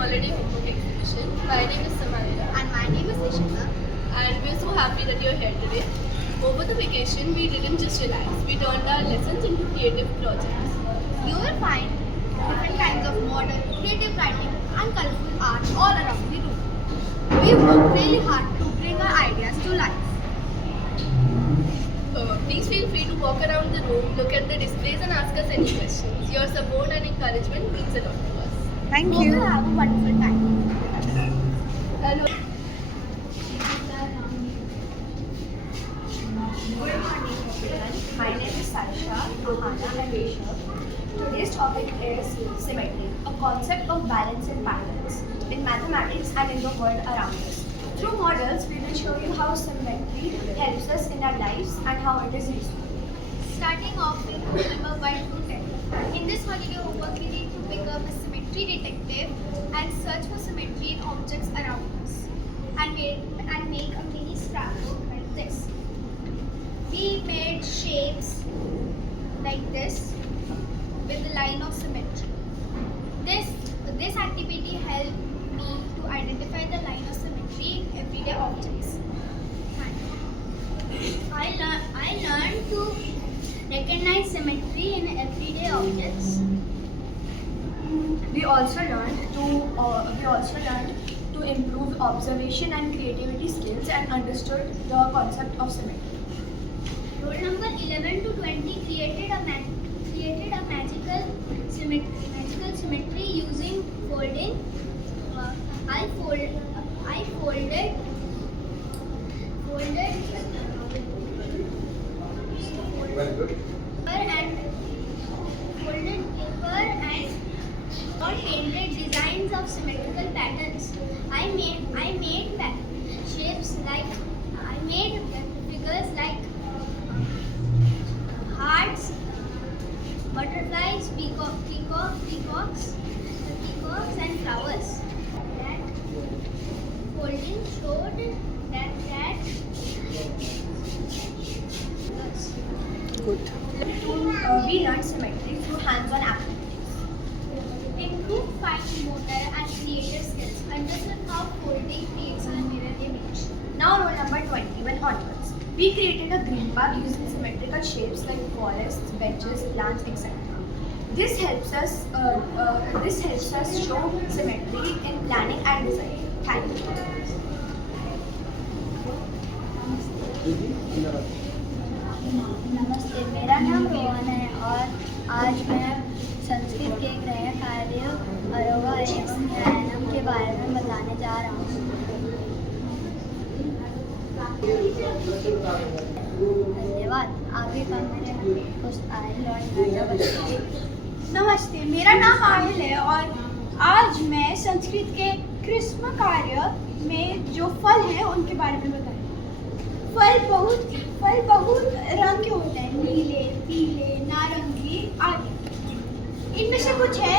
holiday homework exhibition. My name is Samaya And my name is Ishita. and we're so happy that you're here today. Over the vacation, we didn't just relax. We turned our lessons into creative projects. You will find different kinds of modern, creative writing and colorful art all around the room. We worked really hard to bring our ideas to life. Please feel free to walk around the room, look at the displays and ask us any questions. Your support and encouragement means a lot to us. Thank Hope you. you have a wonderful time. Hello. Good morning everyone. My name is Saisha, Ahana and Rishabh. Today's topic is symmetry, a concept of balance and patterns in mathematics and in the world around us. Through models, we will show you how symmetry helps us in our lives and how it is useful. Starting off with rule number 1 to 10. In this holiday homework, we need to become a symmetry detective and search for symmetry in objects around us and make a mini scrapbook like this. We made shapes like this with the line of symmetry. This activity helped me to identify the line of symmetry in everyday objects. I learned to recognize symmetry in everyday objects. We also learned to improve observation and creativity skills and understood the concept of symmetry. Rule number 11 to 20 created a magical symmetry using folding. I folded paper and painted designs of symmetrical patterns. I made shapes like figures like hearts, butterflies, peacocks and flowers. That folding showed that Good. We learned symmetry through hands-on activities. improve fine motor and creative skills. Understood how folding creates a mirror image. Now roll number 21 onwards. We created a green park using symmetrical shapes like forests, benches, plants, etc. This helps us show symmetry in planning and design. Thank you. नमस्ते, मेरा नाम रोहन है और आज मैं संस्कृत के गृह कार्य अरोवा एवं न्यायनम के बारे में बताने जा रहा हूँ। धन्यवाद। आगे का मेरे होस्ट आयल और नाजा बताएंगे। नमस्ते, मेरा नाम आयल है और आज मैं संस्कृत के कृष्ण कार्य में जो फल हैं उनके बारे में बताऊंगा। फल बहुत रंग के होते हैं, नीले, पीले, नारंगी आदि। इनमें से कुछ है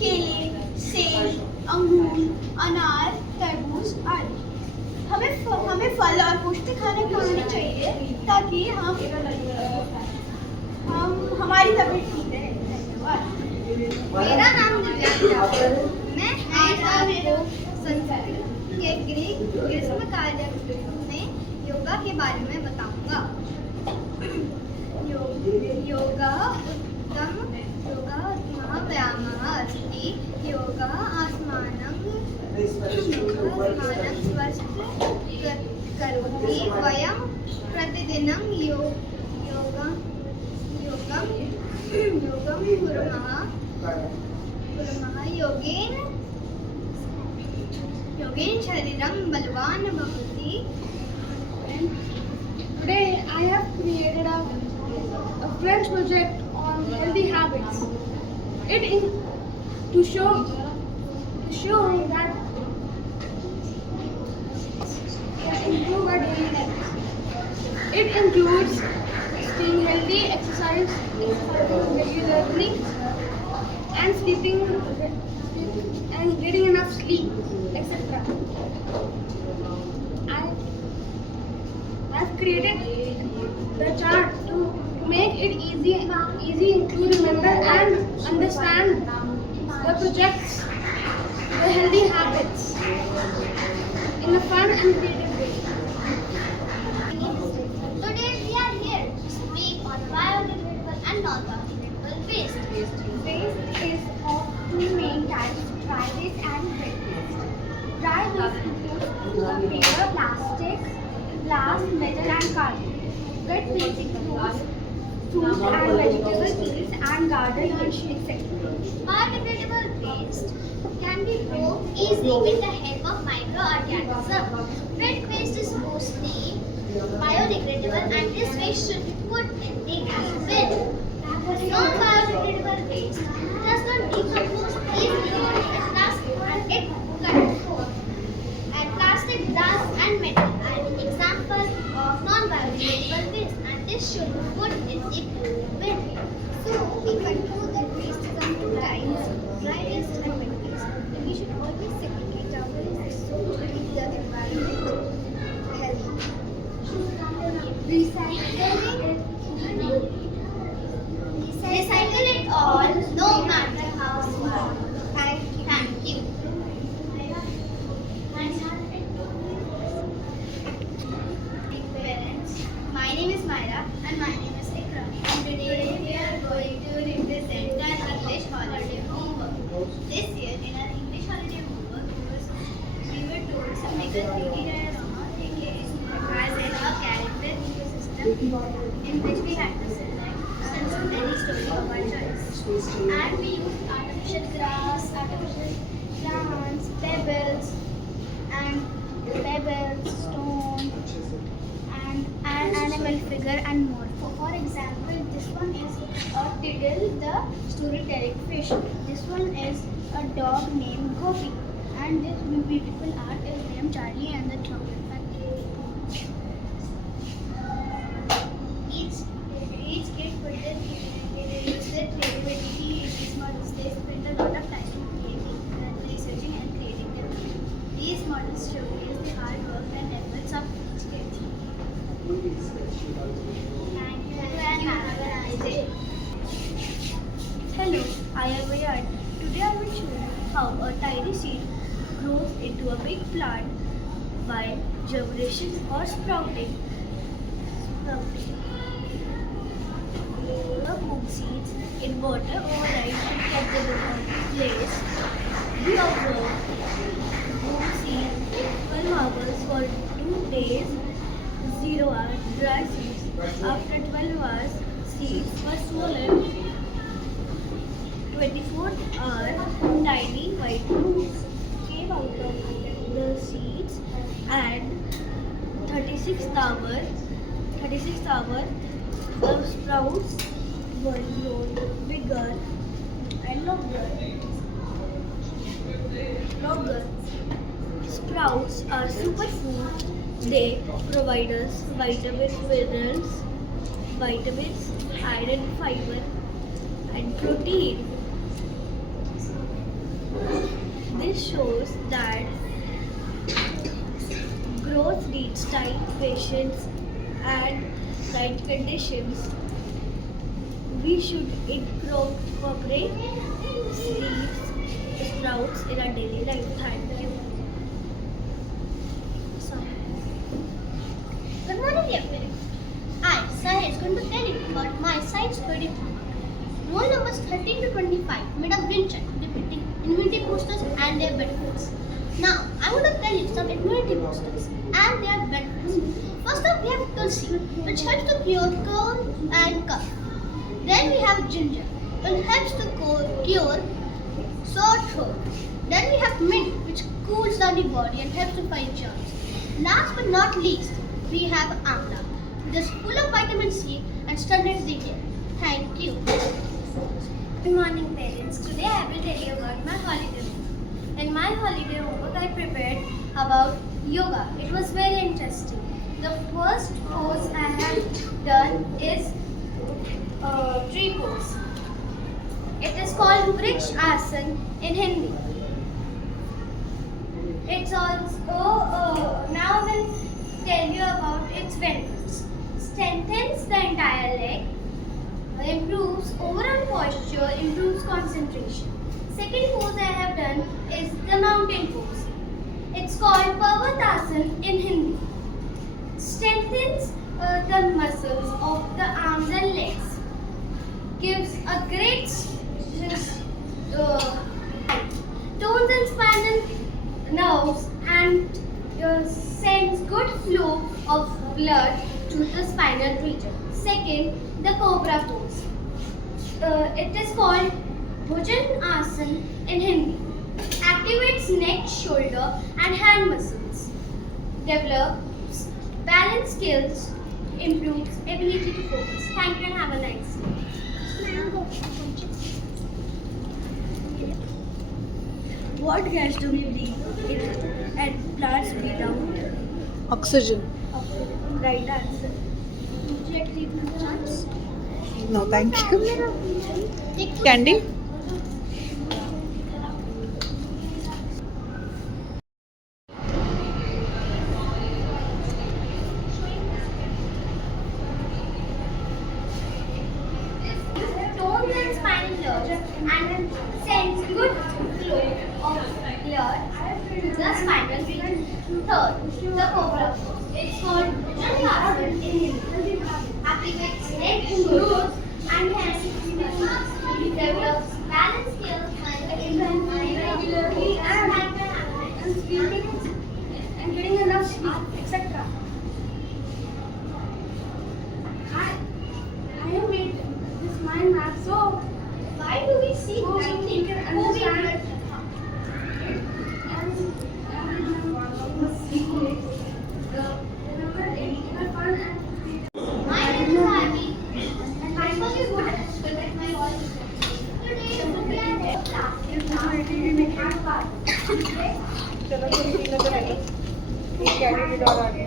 केले, सेब, अंगूर, अनार, तरबूज आदि। हमें फल और पौष्टिक खाने खाने चाहिए ताकि हम हमारी तबीयत ठीक रहे। धन्यवाद। मेरा नाम दिव्या है। मैं आज आपको संस्कृत के ग्रीष्म कार्य में योगा के बारे में बताऊंगा। योगा उत्तमः व्यायामः अस्ति। योगः आत्मानं स्वस्थ करोति। वयं प्रतिदिनं योगं कुर्मः। योगेन शरीरं बलवान् भवति। Today I have created a French project on healthy habits. To show that improve our daily life. It includes staying healthy, exercising regularly, and sleeping and getting enough sleep, etc. I've created the chart to make it easy to remember and understand the projects the healthy habits in a fun and creative way. Today we are here to speak on biodegradable and non-biodegradable waste. Waste is of two main types, dry waste and wet waste. Dry waste includes paper, plastic, glass, metal and cardboard. Wet waste includes fruit and vegetable peels and garden waste, etc. Biodegradable waste can be broken easily with the help of microorganisms. Wet waste is mostly biodegradable and this waste should be put in the bin. Non-biodegradable waste does not decompose easily and plastic, glass and metal are examples of non-biodegradable waste and this should be put in the bin. So, we conclude that waste is on two types, dry waste and wet waste. And we should always segregate our waste so to keep the environment healthy. Recycle it all, no matter how small. Thank you. Parents, my name is Myra and my name is Ikra. And today we are going to represent our English holiday homework. This year in our English holiday homework we were told to make a 3D diorama as a character ecosystem in which we had to select any story of our choice. And we used artificial grass, artificial plants, stone, and an animal figure and more. For example, this one is a Tiddle, the storytelling fish. This one is a dog named Gopi. And this beautiful art is named Charlie and the Chocolate Factory. Each kid put their creativity in these models. They spend a lot of time researching and creating them. These models showcase the hard work and efforts of each kid. Thank you and have a nice day. Hello, I am Ayaan. Today I will show you how a tiny seed grows into a big plant by germination or sprouting. The poop seeds in water overnight to get them in place. We observe poop seeds in 12 hours for 2 days, 0 hours dry seeds. After 12 hours, seeds were swollen. 24th hour, tiny white roots came out of the seeds, and 36th hour, the sprouts were grown bigger and longer. Sprouts are superfood. They provide us vitamins, minerals, vitamins, iron, fiber, and protein. This shows that growth needs time, patience, and right conditions. We should incorporate seeds, sprouts in our daily life. Thank you. Good morning, everyone. I, Sai, is going to tell you about my science study. Roll numbers 13 to 25 made a wind chime depicting immunity boosters and their benefits. Now, I want to tell you some immunity boosters and their benefits. First up, we have Tulsi, which helps to cure cold and cough. Then we have ginger, which helps to cure sore throat. Then we have mint, which cools down the body and helps to fight germs. Last but not least, we have amla, which is full of vitamin C and stimulates the hair. Thank you. Good morning, parents. Today I will tell you about my holiday homework. In my holiday homework, I prepared about yoga. It was very interesting. The first pose I have done is tree pose. It is called Vriksha Asan in Hindi. It's also now I will tell you about its benefits. Strengthens the entire leg. Improves overall posture, improves concentration. Second pose I have done is the mountain mountain pose. It's called Parvatasan in Hindi. Strengthens the muscles of the arms and legs. Gives a great tones and spinal nerves and sends good flow of blood to the spinal region. Second, the cobra pose. It is called Bhujan Asan in Hindi. Activates neck, shoulder and hand muscles. Develops balance skills. Improves ability to focus. Thank you and have a nice day. What gas do we breathe and plants breathe out? Oxygen. Right answer. Would you agree with the chance? No, thank you. Candy? Tones and spinal nerves and sends good flow of blood to the spinal region. Third, the cobra pose. It's called Bhujangasana in Hindi. Activates neck, shoulders and hands. Develops balance skills regularly And sleeping and getting enough sleep, etc. I have made this mind map so Why do we see so we can understand My name is Ayaan and my work is good at my voice. Today we are class. चलो थोड़ी सी नजर eye candy और आ गए